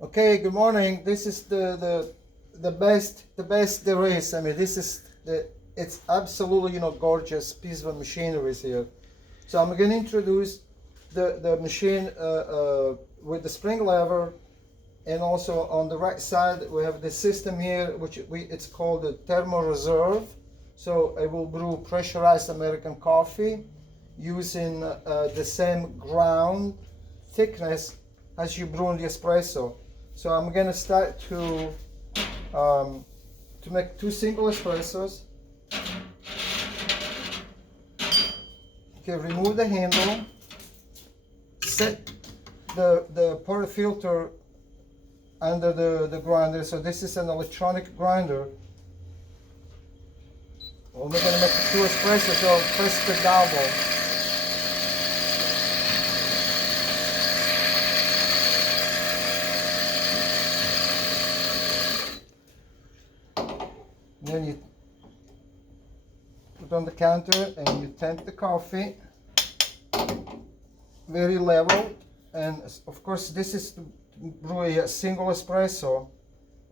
Okay, good morning. This is the best there is. I mean, this is it's absolutely gorgeous piece of machinery here. So I'm going to introduce the machine with the spring lever, and also on the right side we have the system here, which it's called the thermo reserve. So it will brew pressurized American coffee using the same ground thickness as you brew in the espresso. So I'm gonna start to make 2 single espressos. Okay, remove the handle. Set the portafilter under the grinder. So this is an electronic grinder. We're gonna make 2 espressos. So press the double. Then you put on the counter and you temp the coffee, very level, and of course this is to brew a single espresso.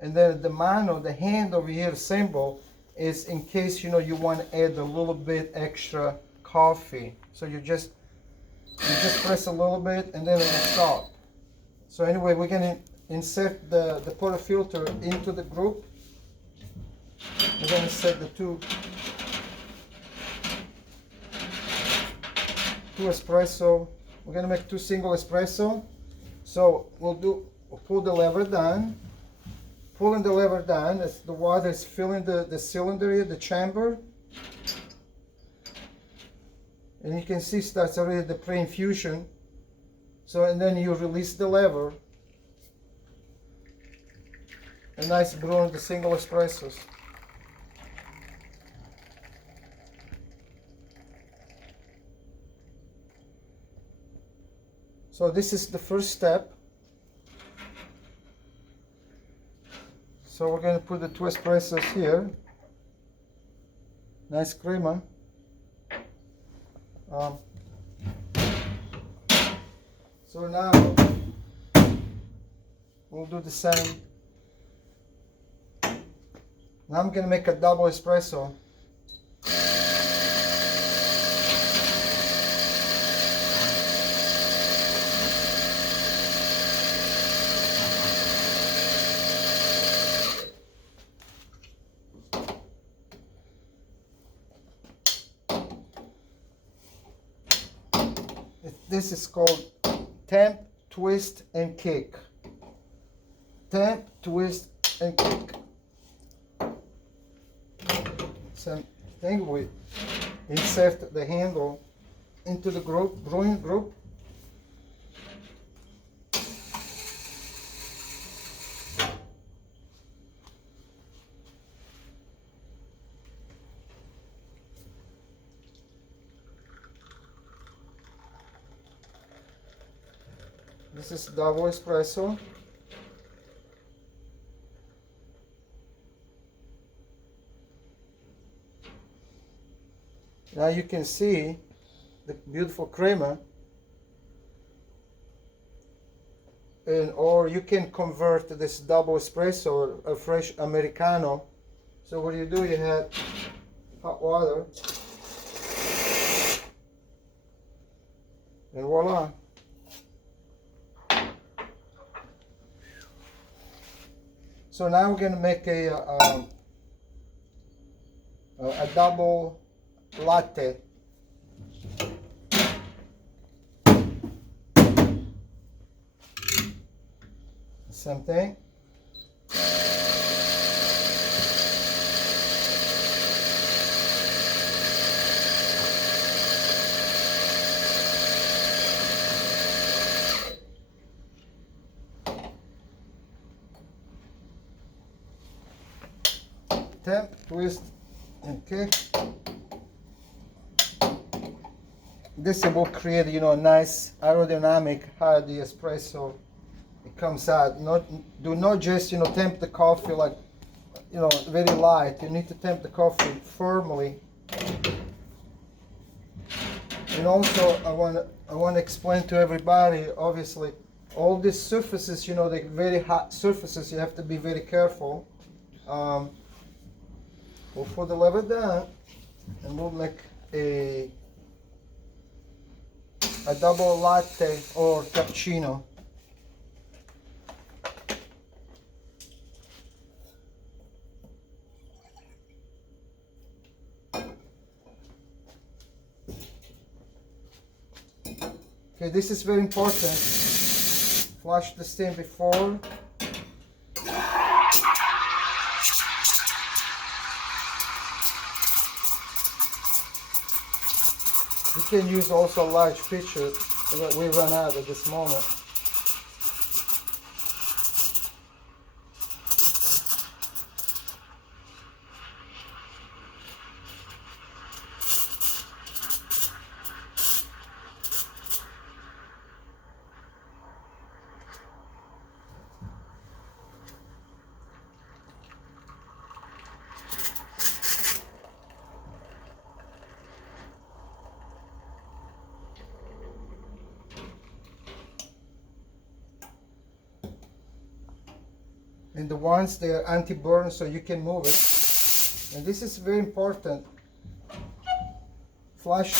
And then the mano, the hand over here symbol, is in case you want to add a little bit extra coffee. So you just press a little bit and then it will stop. So anyway, we're gonna insert the portafilter into the group. We're going to set the two espresso. We're going to make 2 single espresso. So we'll pull the lever down. Pulling the lever down as the water is filling the cylinder here, the chamber. And you can see starts already the pre-infusion. So, and then you release the lever. A nice brew on the single espressos. So this is the first step. So we're going to put the 2 espressos here. Nice crema. So now we'll do the same. Now I'm going to make a double espresso. This is called temp, twist, and kick. Temp, twist, and kick. Same thing, we insert the handle into the brewing group. This is double espresso. Now you can see the beautiful crema, or you can convert this double espresso or a fresh Americano. So what you do, you have hot water, and voila. So now we're going to make a double latte. Same thing. Temp, twist, and kick. This will create, a nice aerodynamic how the espresso it comes out. Do not just, temp the coffee like, very light. You need to temp the coffee firmly. And also, I want to explain to everybody, obviously, all these surfaces, you know, the very hot surfaces, you have to be very careful. We'll put the lever down and we'll make a double latte or cappuccino. Okay, this is very important. Flush the steam before. You can use also a large pitcher, but we run out at this moment. And the ones, they are anti-burn, so you can move it. And this is very important. Flush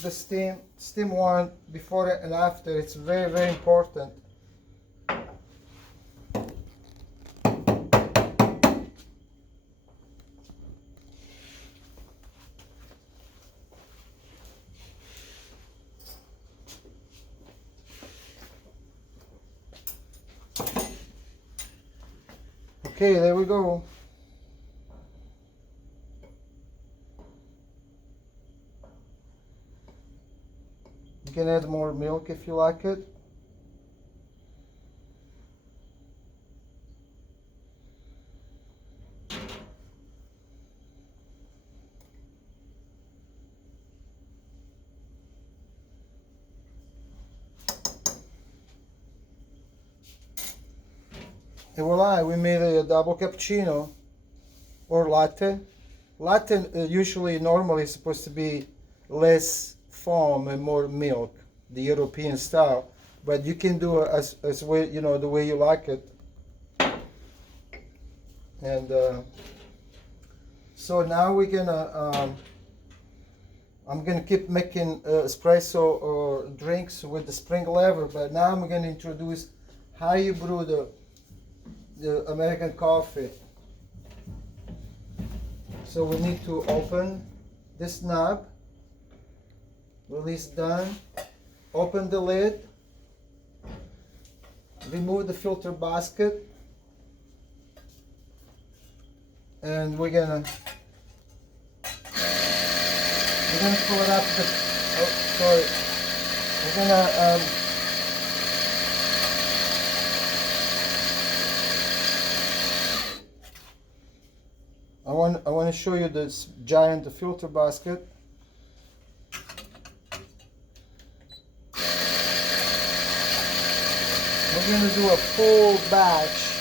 the steam one before and after. It's very, very important. Okay, there we go. You can add more milk if you like it. And voila, we made a double cappuccino or latte. Latte usually normally is supposed to be less foam and more milk, the European style. But you can do it as way, you know, the way you like it. And so now we're gonna I'm gonna keep making espresso or drinks with the spring lever, but now I'm gonna introduce how you brew the American coffee. So we need to open this knob, release done, open the lid, remove the filter basket, and we're gonna pull it up we're gonna I want to show you this giant filter basket. We're going to do a full batch.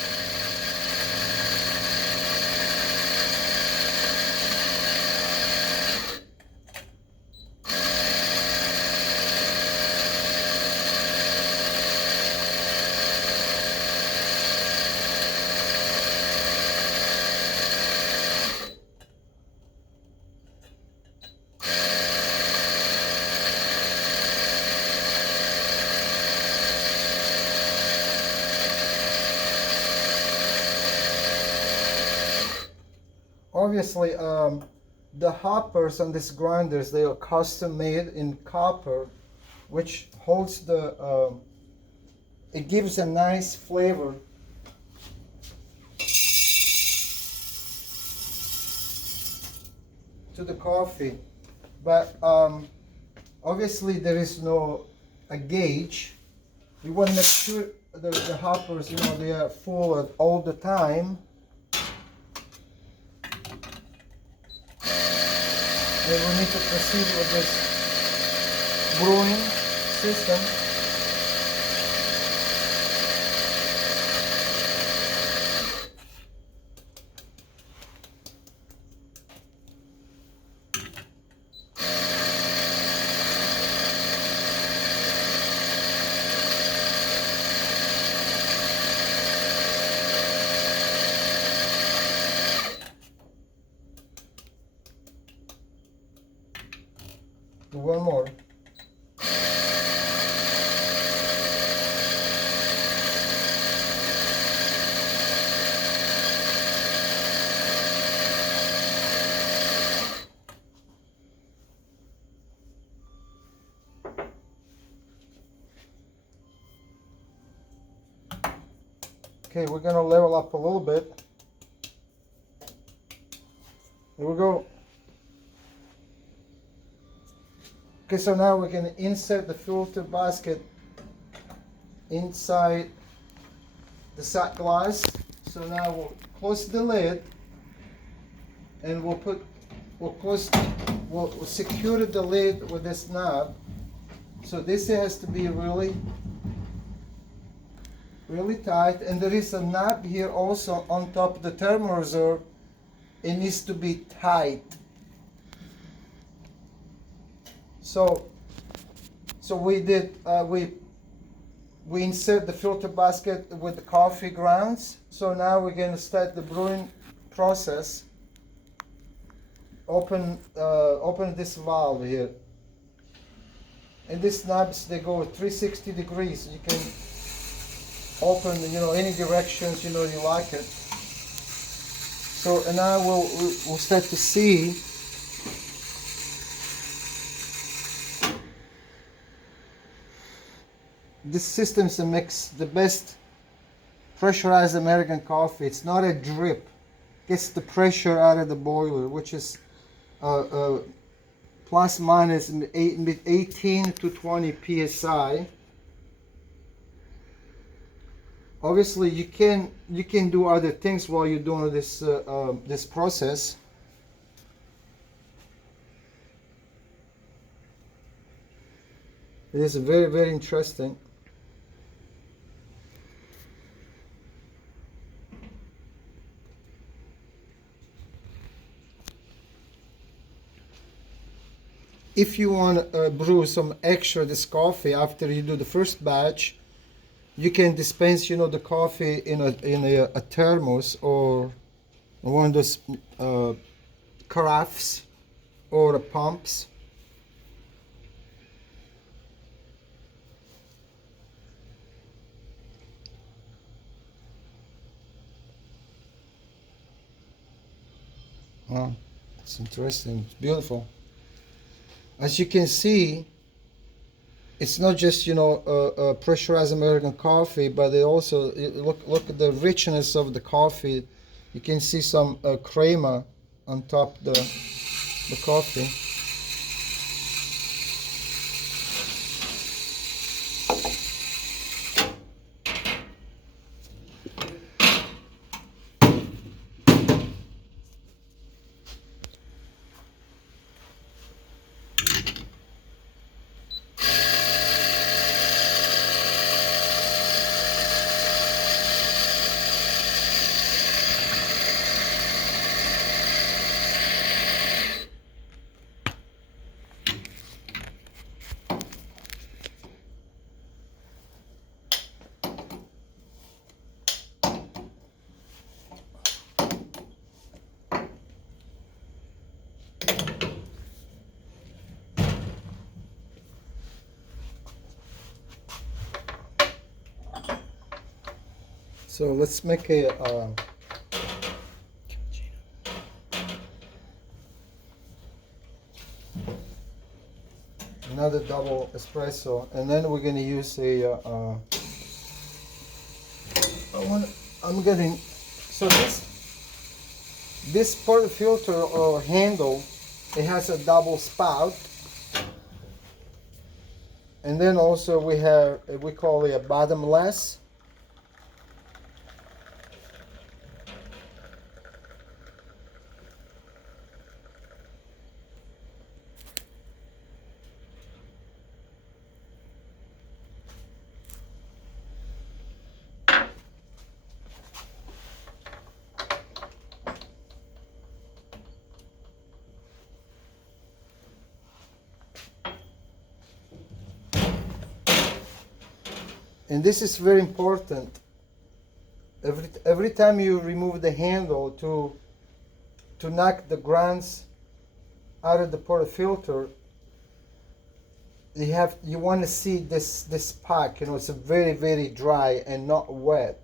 Obviously, the hoppers on these grinders, they are custom made in copper, which holds the, it gives a nice flavor. To the coffee. But obviously there is no a gauge. You want to make sure the hoppers, you know, they are full all the time. And we need to proceed with this brewing system. Do one more. Okay, we're gonna level up a little bit. Here we go. Okay, so now we're gonna insert the filter basket inside the shot glass. So now we'll close the lid and we'll secure the lid with this knob. So this has to be really tight, and there is a knob here also on top of the thermal reserve. It needs to be tight. So we did we insert the filter basket with the coffee grounds. So now we're going to start the brewing process. Open this valve here, and these knobs, they go 360 degrees. You can open, any directions you like it. So, and now we'll start to see this system's a mix, the best pressurized American coffee. It's not a drip. Gets the pressure out of the boiler, which is plus minus 18 to 20 psi. Obviously, you can do other things while you're doing this this process. It is very, very interesting. If you want to brew some extra this coffee after you do the first batch, you can dispense, the coffee in a thermos or one of those carafes or pumps. Wow, it's interesting. It's beautiful. As you can see, it's not just pressurized American coffee, but it also look at the richness of the coffee. You can see some crema on top the coffee. So let's make another double espresso, and then we're going to use I'm getting, so this portafilter or handle, it has a double spout, and then also we call it a bottomless. And this is very important. Every time you remove the handle to knock the grounds out of the portafilter, you want to see this pack, you know, it's very, very dry and not wet.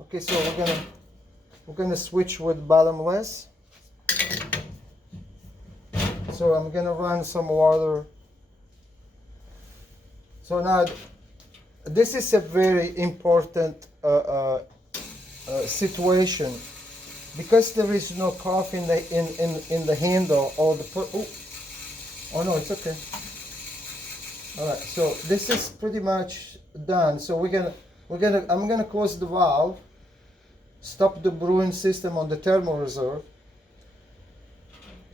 Okay, so we're gonna switch with bottomless. So I'm gonna run some water. So now this is a very important situation, because there is no coffee in the handle or the oh no, it's okay. All right, so this is pretty much done. So I'm gonna close the valve, stop the brewing system on the thermal reserve.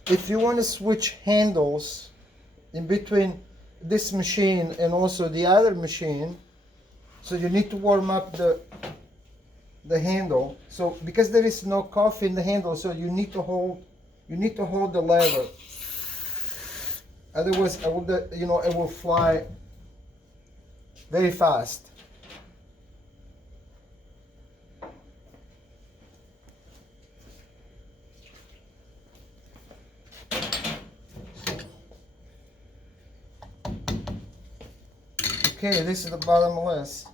If you want to switch handles in between this machine and also the other machine, so you need to warm up the handle. So because there is no coffee in the handle, so you need to hold the lever. Otherwise, it will fly very fast. Okay, this is the bottomless.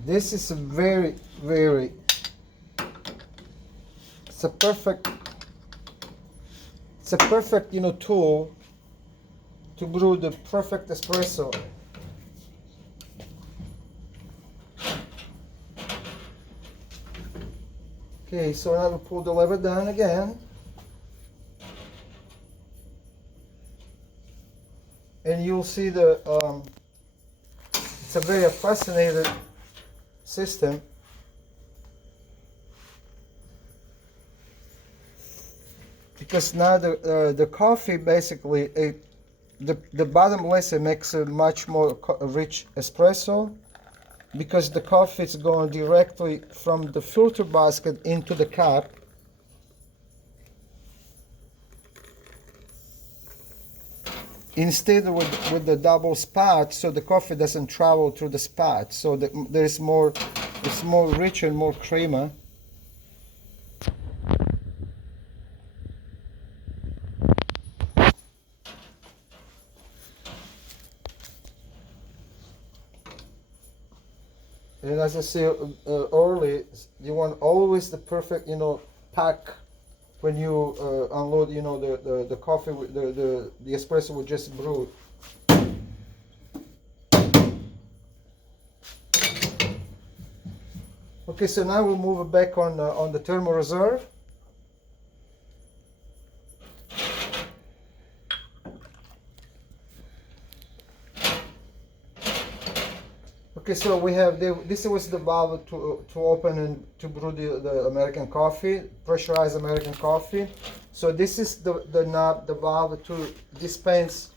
This is a very, very, it's a perfect, tool to brew the perfect espresso. Okay, so now we pull the lever down again. And you'll see it's a very fascinating system. Because now the coffee basically, the bottomless makes a much more rich espresso, because the coffee is going directly from the filter basket into the cup. Instead with the double spot, so the coffee doesn't travel through the spot, so it's more rich and more creamy. And as I said earlier, you want always the perfect, pack when you unload, the coffee, the espresso we just brewed. Okay, so now we'll move it back on the thermal reserve. Okay, so we have this was the valve to open and to brew the American coffee, pressurized American coffee. So this is the knob, the valve to dispense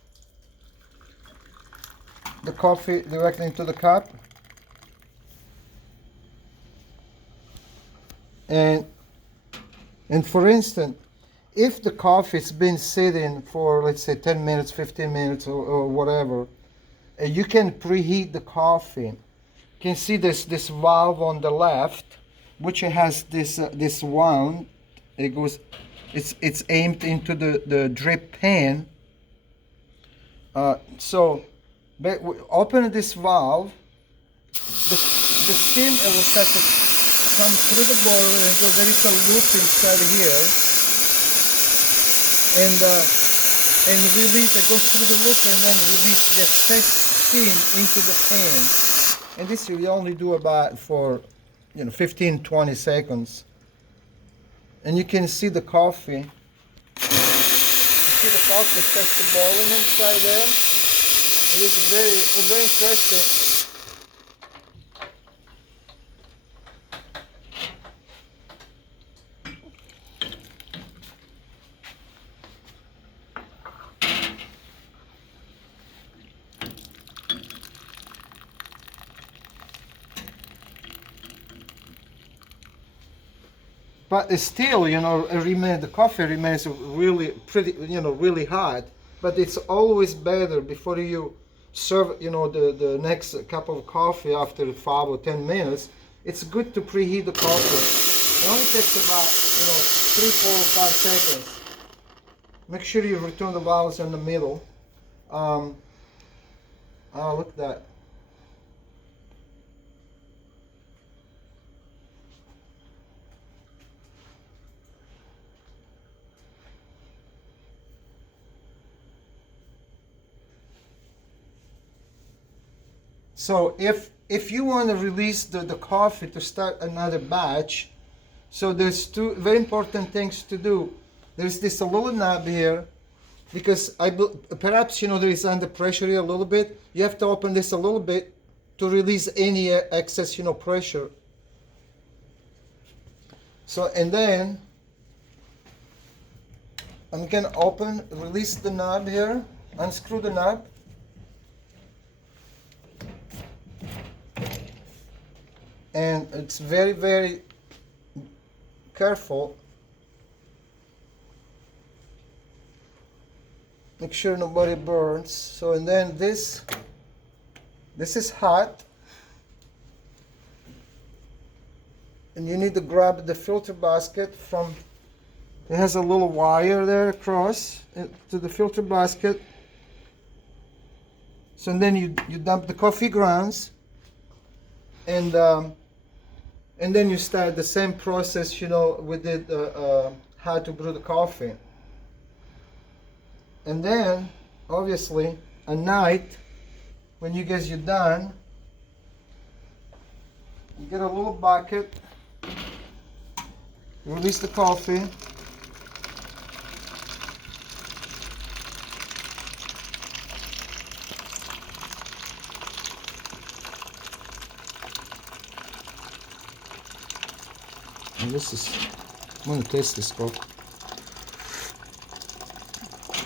the coffee directly into the cup. And for instance, if the coffee's been sitting for, let's say, 10 minutes, 15 minutes, or whatever, you can preheat the coffee. You can see this valve on the left, which has this wound. It's aimed into the drip pan. So open this valve, the steam will start to come through the boiler, and there is a loop inside here, and release. It goes through the loop and then release the excess steam into the pan. And this you only do about for 15-20 seconds. And you can see the coffee. You see the coffee starts to boiling inside there. It is very interesting. but it's still, the coffee remains really pretty, really hot. But it's always better before you serve, the next cup of coffee after 5 or 10 minutes. It's good to preheat the coffee. It only takes about, 3, 4, or 5 seconds. Make sure you return the valves in the middle. Oh, look at that. So if you want to release the coffee to start another batch, so there's two very important things to do. There's this little knob here, because perhaps there is under pressure here a little bit. You have to open this a little bit to release any excess pressure. So, and then I'm gonna release the knob here, unscrew the knob. And it's very, very careful. Make sure nobody burns. So, and then this is hot. And you need to grab the filter basket from, it has a little wire there across to the filter basket. So and then you dump the coffee grounds, and then you start the same process, we did how to brew the coffee. And then, obviously, at night, when you're done, you get a little bucket, you release the coffee, and I'm going to taste this coffee.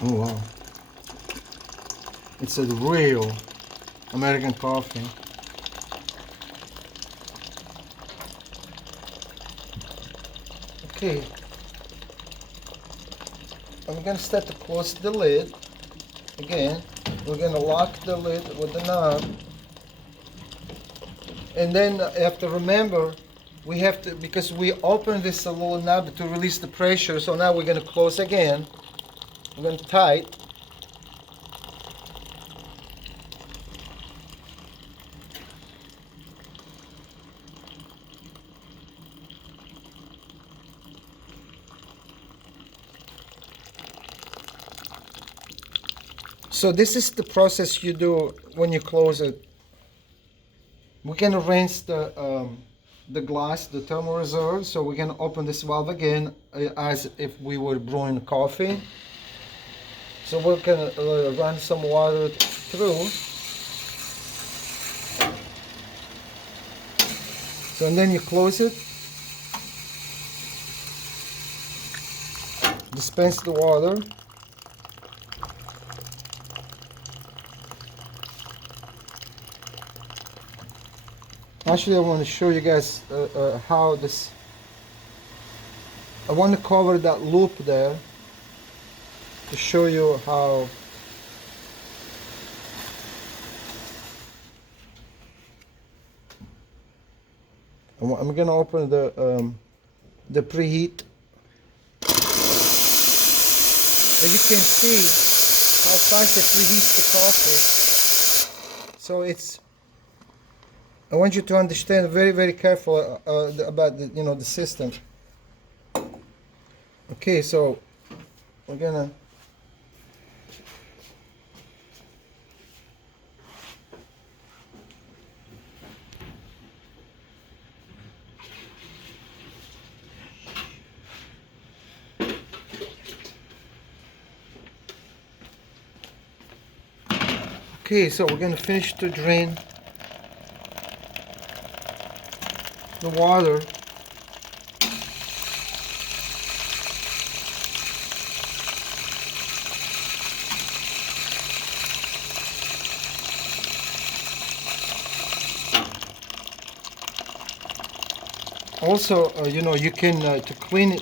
Oh wow, it's a real American coffee. Okay, I'm going to start to close the lid. Again, we're going to lock the lid with the knob. And then you have to remember, we have to, because we opened this little knob to release the pressure, so now we're going to close again. I'm going to tight. So this is the process you do when you close it. We're going to rinse the glass, the thermal reserve. So we're going to open this valve again as if we were brewing coffee. So we're going to run some water through. So and then you close it. Dispense the water. Actually, I want to show you guys how this. I want to cover that loop there to show you how. I'm going to open the preheat. As you can see how fast it preheats the coffee. So it's. I want you to understand very, very careful about the system. Okay, so we're gonna. Okay, so we're gonna finish to drain the water. Also, you know, you can to clean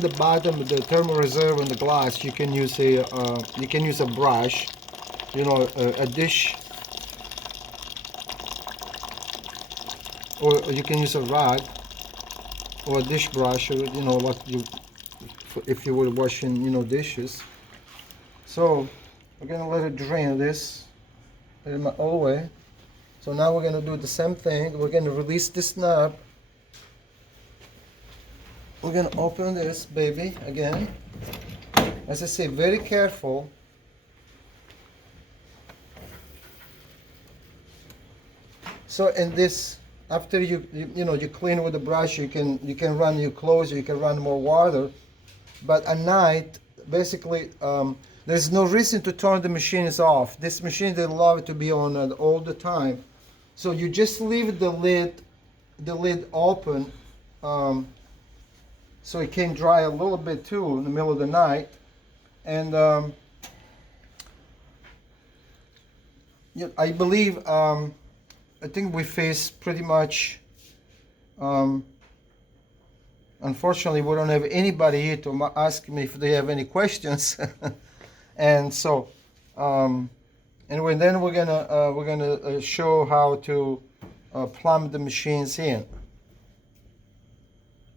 the bottom of the thermal reserve on the glass. You can use a brush, you know, a dish, or you can use a rag or a dish brush, or you know, like you if you were washing, you know, dishes. So we're gonna let it drain this all the way. So now we're gonna do the same thing. We're gonna release this knob. We're gonna open this baby again. As I say, very careful. So in this, after you know you clean with the brush, you can run your clothes, you can run more water. But at night, basically, there's no reason to turn the machines off. This machine, they love it to be on all the time. So you just leave the lid open, so it can dry a little bit too in the middle of the night. And yeah, I believe, I think we face pretty much. Unfortunately, we don't have anybody here to ask me if they have any questions, and so, then we're gonna show how to plumb the machines in.